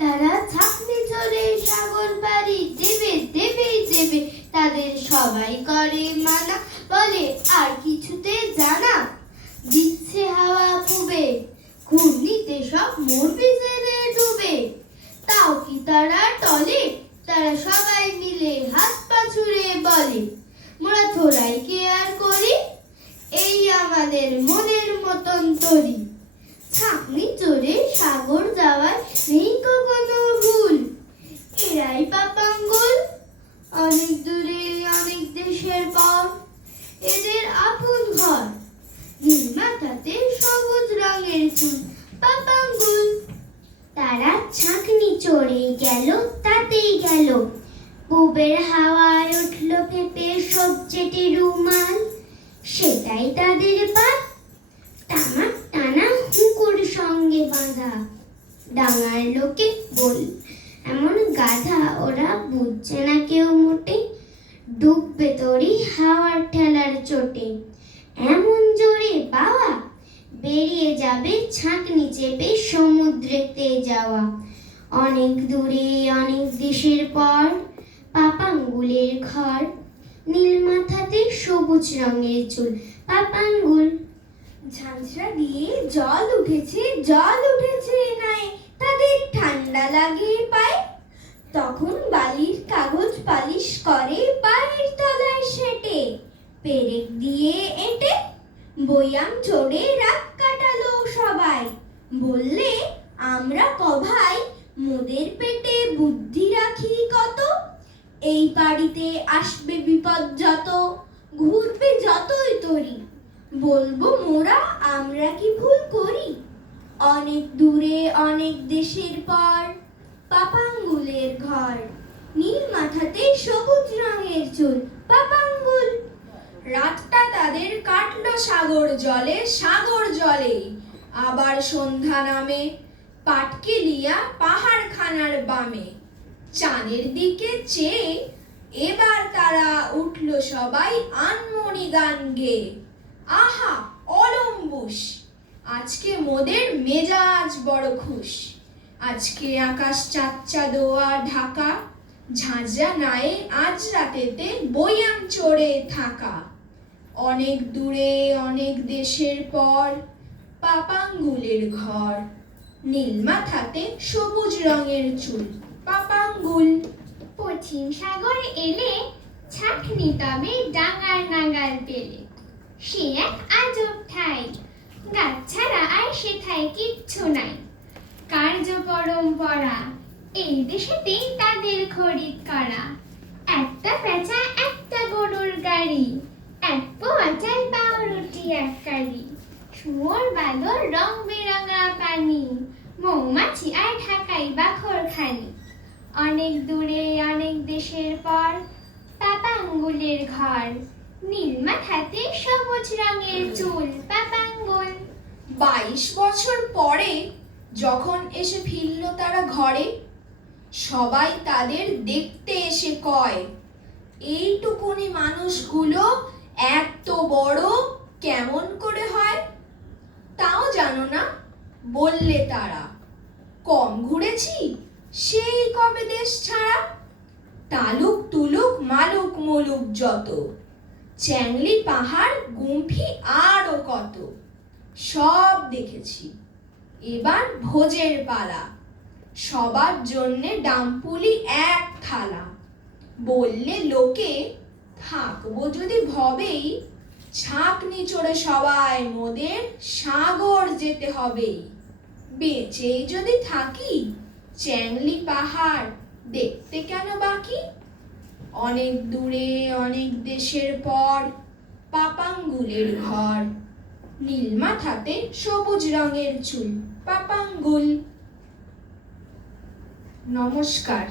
তারা ছাকনি চড়ে সাগর পাড়ি দেবে দেবে দেবে। তাদের সবাই করে মানা, বলে, আর কিছুতে জানা, দিচ্ছে হাওয়া পুবে, ঘূর্ণিতে সব মরবি জেলে ডুবে। তাও কি তারা টলে? তারা সবাই মিলে হাত পা ছুড়ে বলে, মোরা থোড়াই কে আর করি? এই আমাদের মনের মতন তরি। ছাকনি চড়ে সাগর যাওয়ার পাপাঙ্গুল। তারা ছাকনি চড়ে গেল, তাতেই গেল। পুবের হাওয়ায় উঠল পেঁপে সবচেটি রুমাল। সেটাই তাদের পাত টানা টানা হুকুর সঙ্গে বাঁধা। ডাঙার লোকে বল, এমন গাধা ওরা বুঝছে না কেউ মোটে। ডুববে তোরই হাওয়ার ঠেলার চোটে। এমন বেরিয়ে যাবে ছাঁকনি চেপে সমুদ্রেতে যাওয়া। অনেক দূরে, অনেক দেশের পর, পাপাঙ্গুলের ঘর। নীল মাথাতে সবুজ রঙের চুল, পাপাঙ্গুল। ঝাঁঝরা দিয়ে জল উঠেছে জল উঠেছে নাই তাদের ঠান্ডা লাগে পায়। তখন বালির কাগজ পালিশ করে পায়ের তলায় সেটে। পেরেক দিয়ে এঁটে বয়াম চড়ে সবাই বললে, আমরা কভাই, মোদের পেটে বুদ্ধি রাখি কত? এই বাড়িতে আসবে বিপদ যত, ঘুরবে যতই তরি। বলব মোরা, আমরা কি ভুল করি? অনেক দূরে, অনেক দেশের পর, পাপাঙ্গুলের ঘর। নীল মাথাতে সবুজ রঙের চুল, পাপাঙ্গুল। রাতটা তাদের কাটলো সাগর জলে সাগর জলে। আবার সন্ধ্যা নামে, পাটকে পাটকেলিয়া পাহাড়খানার বামে। চাঁদের দিকে চেয়ে এবার তারা উঠল সবাই আনমনি গান গেয়ে। আহা অলম্বুস আজকে মোদের মেজাজ বড় খুশ। আজকে আকাশ চাচ্চা দোয়া ঢাকা। ঝাঁঝরা নায়ে আজ রাতেতে বইয়াম চড়ে থাকা। অনেক দূরে, অনেক দেশের পর পাপাঙ্গুলের ঘর। নীল মাথাতে সবুজ রঙের চুল। পাপাঙ্গুল। পশ্চিম সাগর এলে ছাকনি তবে ডাঙার নাগাল পেলে। সে এক আজব ঠাই। গাছ ছাড়া আর সেথায় কিচ্ছু নাই। কার্য পরম্পরা। এই দেশেতেই তাদের খরিদ করা। একটা পেঁচা, একটা গরুর গাড়ি। এক পোয়া চাল, পাউরুটি, এক কারি। শুয়োর বাদর রং বেরঙা পানি, মৌমাছি আর ঢাকাই বাখর খানি। অনেক দূরে, অনেক দেশের পর পাপাঙ্গুলের ঘর, নীল মাথাতে সবুজ রঙের চুল পাপাঙ্গুল বাইশ বছর পরে যখন এসে ফিরল তারা ঘরে, সবাই তাদের দেখতে এসে কয়, এইটুকুনি মানুষগুলো এত বড় কেমন করে হয়? জানো না? বললে তারা, কম ঘুরেছি? সেই কবে দেশ ছাড়া? তালুক তুলুক, মালুক মলুক যত, চ্যাংলি পাহাড়, গুম্ফি আরও কত, সব দেখেছি। এবার ভোজের পালা, সবার জন্যে ডাম্পুলি এক থালা, বললে লোকে, থাকব যদি ভবেই ছাকনি চড়ে সবাই মোদের সাগর যেতে হবে। বেঁচেই যদি থাকি, চ্যাংলি পাহাড় দেখতে কেন বাকি? অনেক দূরে, অনেক দেশের পর পাপাঙ্গুলের ঘর। নীল মাথাতে সবুজ রঙের চুল, পাপাঙ্গুল। নমস্কার।